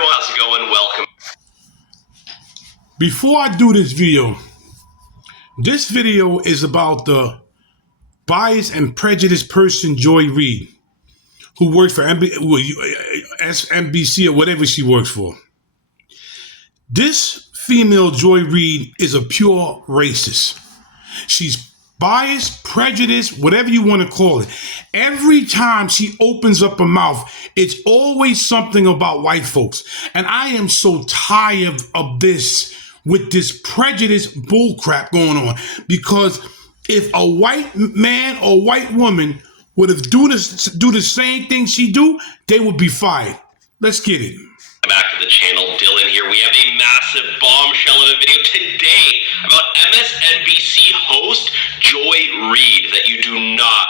How's it going? Welcome. Before I do this video is about the biased and prejudiced person, Joy Reid, who works for NBC or whatever she works for. This female, Joy Reid, is a pure racist. She's biased, prejudiced, whatever you want to call it. Every time she opens up her mouth, it's always something about white folks. And I am so tired of this, with this prejudice bullcrap going on. Because if a white man or white woman would have do the same thing she do, they would be fired. Let's get it. Back to the channel, Dylan here. We have a massive bombshell of a video today about MSNBC host Joy Reid that you do not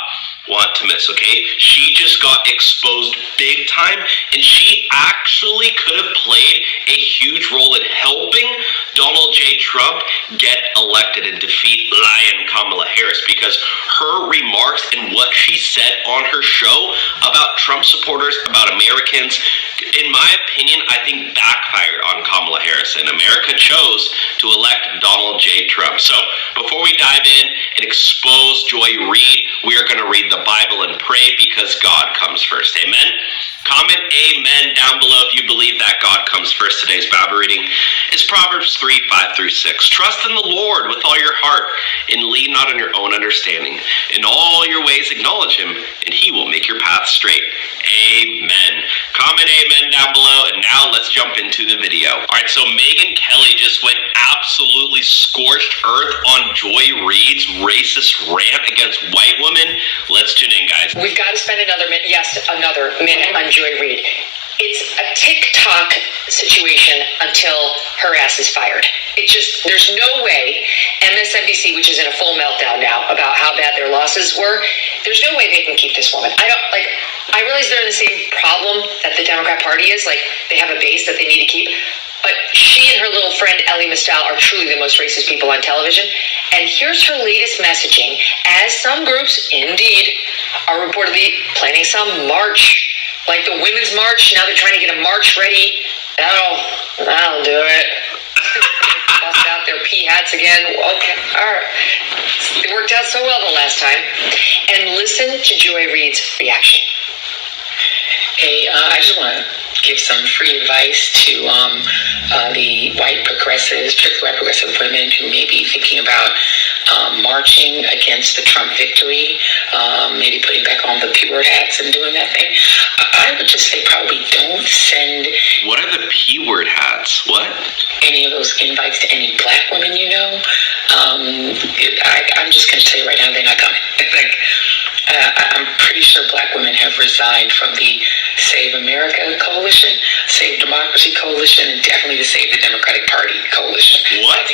want to miss, okay? She just got exposed big time, and she actually could have played a huge role in helping Donald J. Trump get elected and defeat Lion Kamala Harris, because her remarks and what she said on her show about Trump supporters, about Americans, in my opinion, I think backfired on Kamala Harris, and America chose to elect Donald J. Trump. So before we dive in and expose Joy Reid, we are going to read the Bible and pray, because God comes first. Amen. Comment amen down below if you believe that God comes first. Today's Bible reading is Proverbs 3:5-6. Trust in the Lord with all your heart and lean not on your own understanding. In all your ways acknowledge him, and he will make your path straight. Amen. Comment amen down below, and now let's jump into the video. All right, so Megyn Kelly just went absolutely scorched earth on Joy Reid's racist rant against white women. Let's tune in, guys. We've got to spend another minute on Joy Reid. It's a TikTok situation until her ass is fired. There's no way MSNBC, which is in a full meltdown now about how bad their losses were, there's no way they can keep this woman. I realize they're in the same problem that the Democrat Party is. Like, they have a base that they need to keep. But she and her little friend, Ellie Mistal, are truly the most racist people on television. And here's her latest messaging, as some groups, indeed, are reportedly planning some march, like the Women's March. Now they're trying to get a march ready. That'll do it. Bust out their pea hats again. Okay, all right. It worked out so well the last time. And listen to Joy Reid's reaction. Hey, I just want to give some free advice to the white progressives, particularly white progressive women who may be thinking about marching against the Trump victory, maybe putting back on the P-word hats and doing that thing. I would just say probably don't send... What are the P-word hats? What? Any of those invites to any black women you know. I'm just going to tell you right now, they're not coming. I'm pretty sure black women have resigned from the Save America Coalition, Save Democracy Coalition, and definitely the Save the Democratic Party Coalition. What?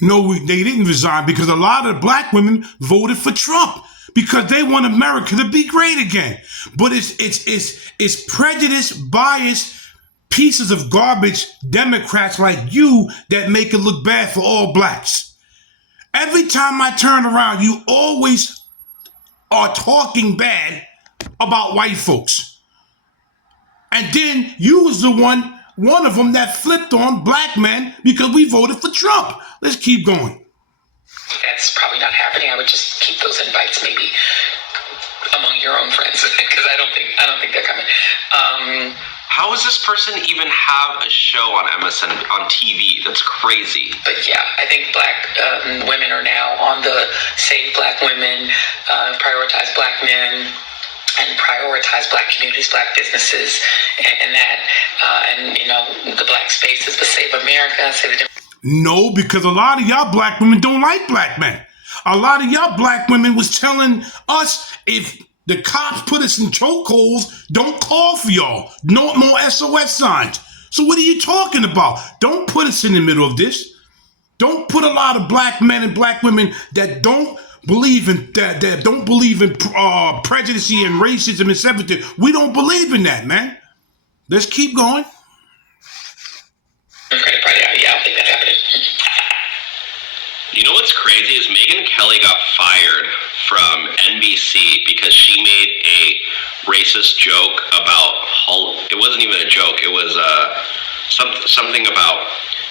No, they didn't resign, because a lot of the black women voted for Trump because they want America to be great again. But it's prejudiced, biased pieces of garbage Democrats like you that make it look bad for all blacks. Every time I turn around, you always are talking bad about white folks. And then you was the one of them that flipped on black men because we voted for Trump. Let's keep going. That's probably not happening. I would just keep those invites maybe among your own friends, because I don't think they're coming. How does this person even have a show on MSN, on TV? That's crazy. But yeah, I think black women are now on the Save Black Women, Prioritize Black Men, and prioritize black communities, black businesses, and the black spaces, but Save America, Save the... No, because a lot of y'all black women don't like black men. A lot of y'all black women was telling us, if the cops put us in chokeholds, don't call for y'all. No more SOS signs. So what are you talking about? Don't put us in the middle of this. Don't put a lot of black men and black women that don't believe in prejudice and racism and everything. We don't believe in that, man. Let's keep going. Okay, yeah, I don't think that happened. You know what's crazy is Megyn Kelly got fired from NBC because she made a racist joke about, it wasn't even a joke, it was something about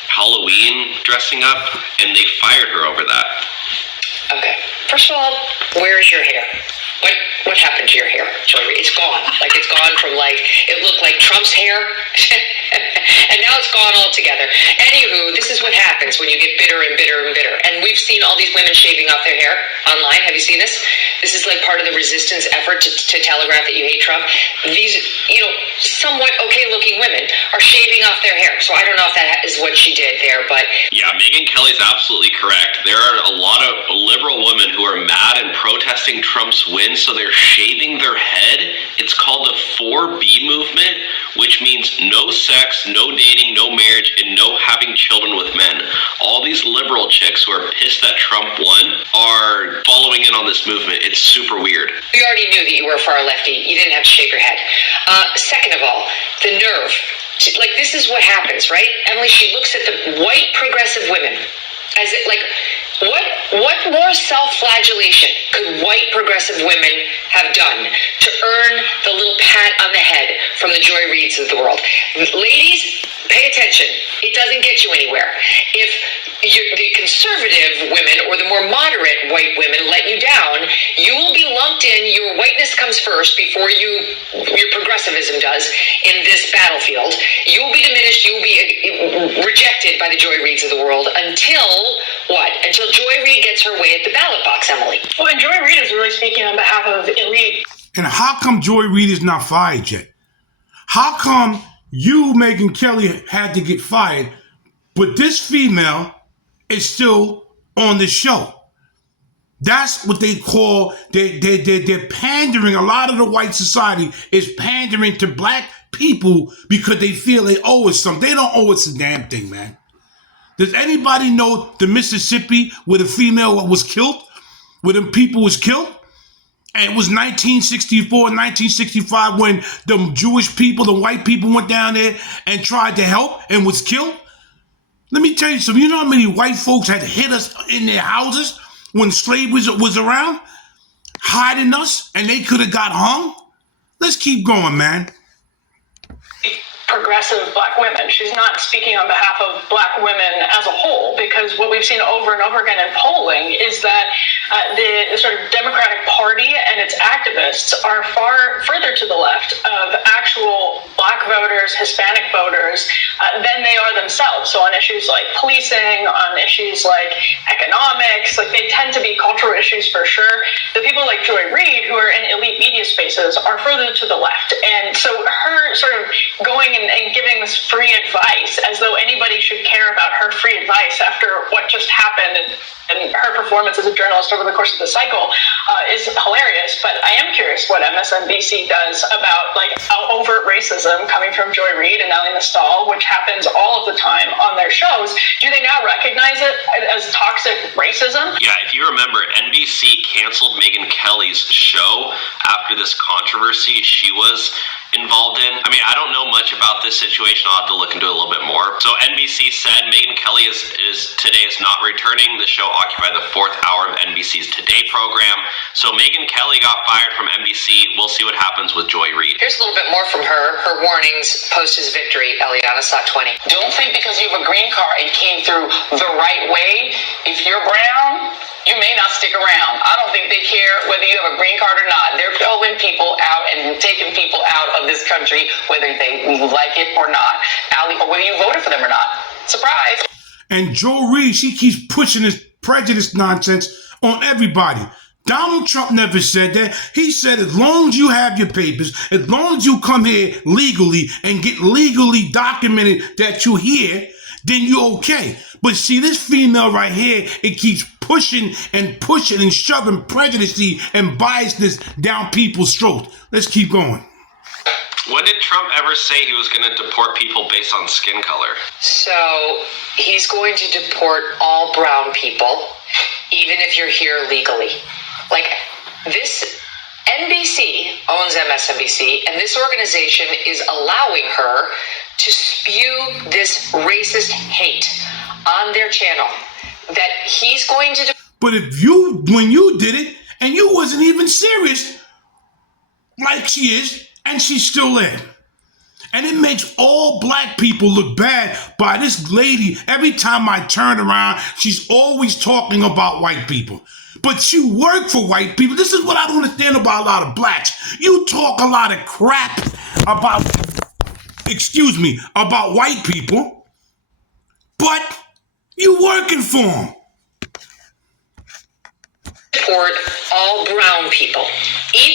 Halloween dressing up, and they fired her over that. Okay. First of all, where's your hair? What happened to your hair, Joy Reid? It's gone. Like, it's gone from, like, it looked like Trump's hair, and now it's gone altogether. Anywho, this is what happens when you get bitter and bitter and bitter. And we've seen all these women shaving off their hair online. Have you seen this? This is like part of the resistance effort to telegraph that you hate Trump. These, somewhat okay-looking women are shaving off their hair. So I don't know if that is what she did there, but... Yeah, Megyn Kelly's absolutely correct. There are a lot of liberal women who are mad and protesting Trump's win, so they're shaving their head. It's called the 4B movement, which means no sex, no dating, no marriage, and no having children with men. All these liberal chicks who are pissed that Trump won are following in on this movement. It's super weird. We already knew that you were a far lefty. You didn't have to shave your head. Second of all, the nerve. Like, this is what happens, right? Emily, she looks at the white progressive women as it, like, what more self-flagellation could white progressive women have done to earn the little pat on the head from the Joy Reids of the world? Ladies, pay attention. It doesn't get you anywhere. If the conservative women or the more moderate white women let you down, you will be lumped in. Your whiteness comes first before your progressivism does in this battlefield. You will be diminished. You will be rejected by the Joy Reids of the world until what? Until Joy Reid gets her way at the ballot box, Emily. Well, and Joy Reid is really speaking on behalf of elite. And how come Joy Reid is not fired yet? How come you, Megyn Kelly, had to get fired, but this female is still on the show? That's what they call, they're pandering. A lot of the white society is pandering to black people because they feel they owe us something. They don't owe us a damn thing, man. Does anybody know the Mississippi where the female was killed? Where the people was killed? And it was 1964, 1965 when the Jewish people, the white people went down there and tried to help and was killed? Let me tell you something. You know how many white folks had hit us in their houses when slavery was around? Hiding us, and they could have got hung? Let's keep going, man. Progressive black women. She's not speaking on behalf of black women as a whole, because what we've seen over and over again in polling is that the sort of Democratic Party and its activists are far further to the left of actual black voters, Hispanic voters, than they are themselves. So on issues like policing, on issues like economics, like they tend to be cultural issues for sure. The people like Joy Reid, who are in elite media spaces, are further to the left. And so her sort of going and giving this free advice as though anybody should care about her free advice after what just happened and her performance as a journalist over the course of the cycle is hilarious. But I am curious what MSNBC does about like overt racism coming from Joy Reid and Nellie Stahl, which happens all of the time on their shows. Do they now recognize it as toxic racism? Yeah, if you remember, NBC canceled Megyn Kelly's show after this controversy she was involved in. I mean, I don't know much about this situation. I'll have to look into it a little bit more. So NBC said Megyn Kelly is not returning. The show occupied the fourth hour of NBC's Today program. So Megyn Kelly got fired from NBC. We'll see what happens with Joy Reid. Here's a little bit more from her warnings post his victory. Eliana Sot 20. Don't think because you have a green card and came through the right way. If you're brown, you may not stick around. I don't think they care whether you have a green card or not. They're pulling people out and taking people out of this country, whether they like it or not, or whether you voted for them or not. Surprise. And Joy Reid, she keeps pushing this prejudice nonsense on everybody. Donald Trump never said that. He said as long as you have your papers, as long as you come here legally and get legally documented that you're here, then you're okay. But see, this female right here, it keeps pushing and shoving prejudice and biasness down people's throats. Let's keep going. When did Trump ever say he was going to deport people based on skin color? So he's going to deport all brown people, even if you're here legally. Like, this NBC owns MSNBC, and this organization is allowing her to spew this racist hate on their channel that he's going to... But when you did it, and you wasn't even serious, like she is, and she's still there. And it makes all black people look bad by this lady. Every time I turn around, she's always talking about white people. But you work for white people. This is what I don't understand about a lot of blacks. You talk a lot of crap about, about white people, but you working for them. Support all brown people.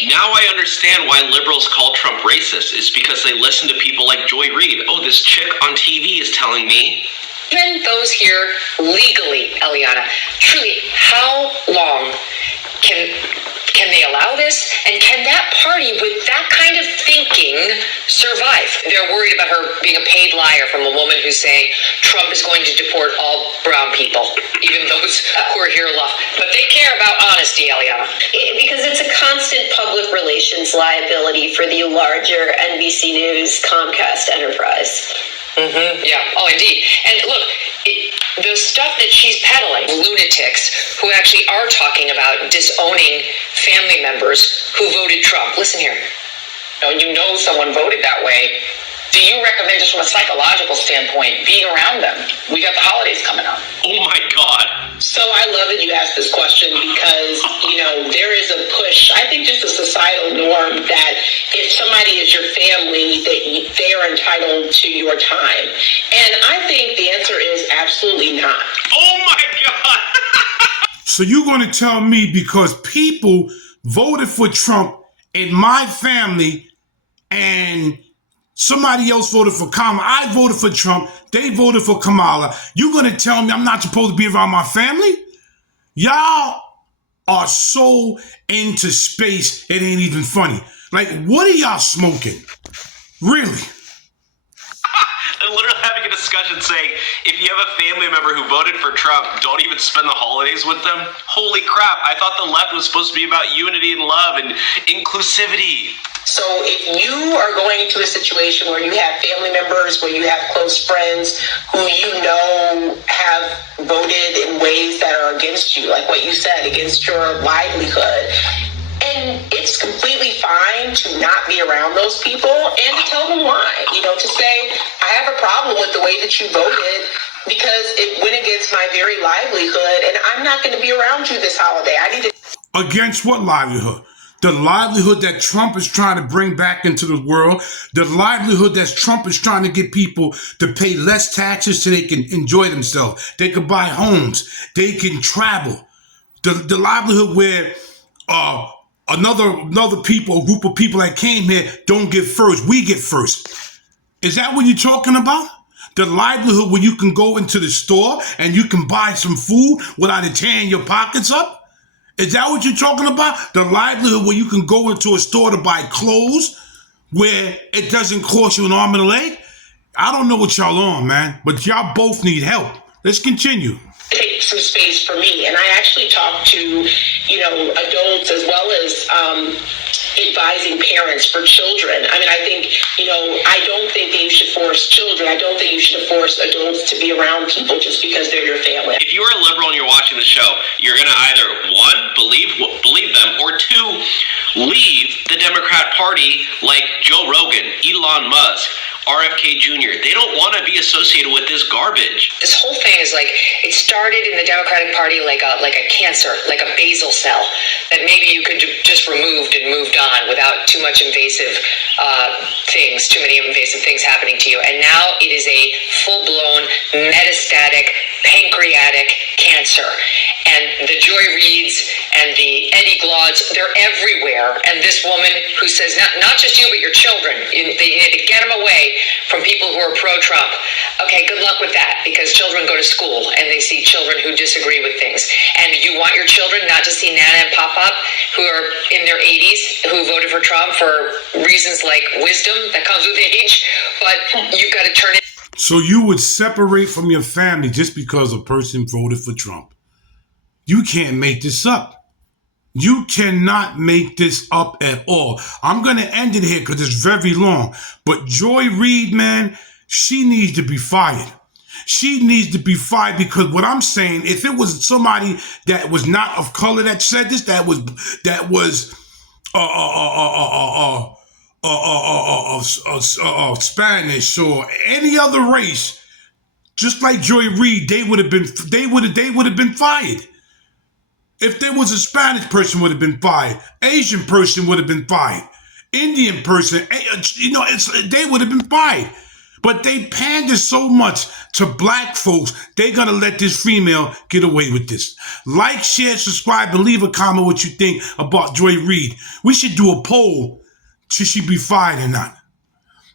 Now I understand why liberals call Trump racist. It's because they listen to people like Joy Reid. Oh, this chick on TV is telling me. Even those here legally, Eliana, truly, how long can they allow this? And can that party with that kind of thinking survive? They're worried about her being a paid liar from a woman who's saying Trump is going to deport all brown people, even those who are here love. But they care about honesty, Eliana. Because it's a constant public relations liability for the larger NBC News Comcast enterprise. Mm-hmm. Yeah. Oh, indeed. And look, the stuff that she's peddling, lunatics who actually are talking about disowning family members who voted Trump. Listen here. When you know someone voted that way, do you recommend, just from a psychological standpoint, being around them? We got the holidays coming up. Oh my God. So I love that you asked this question because, there is a push, I think just a societal norm that if somebody is your family, that they are entitled to your time. And I think the answer is absolutely not. Oh my God. So you're going to tell me because people voted for Trump in my family and somebody else voted for Kamala. I voted for Trump. They voted for Kamala. You going to tell me I'm not supposed to be around my family? Y'all are so into space, it ain't even funny. Like, what are y'all smoking? Really? They're literally having a discussion saying, if you have a family member who voted for Trump, don't even spend the holidays with them. Holy crap. I thought the left was supposed to be about unity and love and inclusivity. So if you are going into a situation where you have family members, where you have close friends who have voted in ways that are against you, like what you said, against your livelihood, and it's completely fine to not be around those people and to tell them why, to say, I have a problem with the way that you voted because it went against my very livelihood and I'm not going to be around you this holiday. I need to... Against what livelihood? The livelihood that Trump is trying to bring back into the world, the livelihood that Trump is trying to get people to pay less taxes so they can enjoy themselves. They can buy homes. They can travel. The livelihood where another people, a group of people that came here don't get first. We get first. Is that what you're talking about? The livelihood where you can go into the store and you can buy some food without it tearing your pockets up? Is that what you're talking about? The livelihood where you can go into a store to buy clothes where it doesn't cost you an arm and a leg? I don't know what y'all on, man, but y'all both need help. Let's continue. Take some space for me. And I actually talk to, adults as well as advising parents for children. I mean, I think, I don't think that you should force children. I don't think you should force adults to be around people just because they're your family. If you're a liberal and you're watching the show, you're going to either, one, believe them, or two, leave the Democrat Party like Joe Rogan, Elon Musk, RFK Jr. They don't want to be associated with this garbage. This whole thing is like, it started in the Democratic Party like a cancer, like a basal cell that maybe you could just removed and moved on without too much invasive too many invasive things happening to you. And now it is a full-blown metastatic pancreatic cancer. And the Joy Reids and the Eddie Glauds, they're everywhere. And this woman who says, not just you, but your children, they need to get them away from people who are pro-Trump. Okay, good luck with that, because children go to school and they see children who disagree with things. And you want your children not to see Nana and Pop-Up, who are in their 80s, who voted for Trump for reasons like wisdom that comes with age, but you've got to turn it. So you would separate from your family just because a person voted for Trump. You can't make this up. You cannot make this up at all. I'm going to end it here because it's very long. But Joy Reid, man, she needs to be fired. She needs to be fired because what I'm saying, if it was somebody that was not of color that said this, that was Spanish or any other race, just like Joy Reid, they would have been fired. If there was a Spanish person, would have been fired. Asian person would have been fired. Indian person, they would have been fired. But they pander so much to black folks, they're going to let this female get away with this. Like, share, subscribe, and leave a comment what you think about Joy Reid. We should do a poll. Should she be fired or not?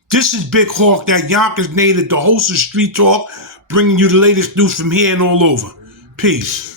This is Big Hawk, that Yonkers native, the host of Street Talk, bringing you the latest news from here and all over. Peace.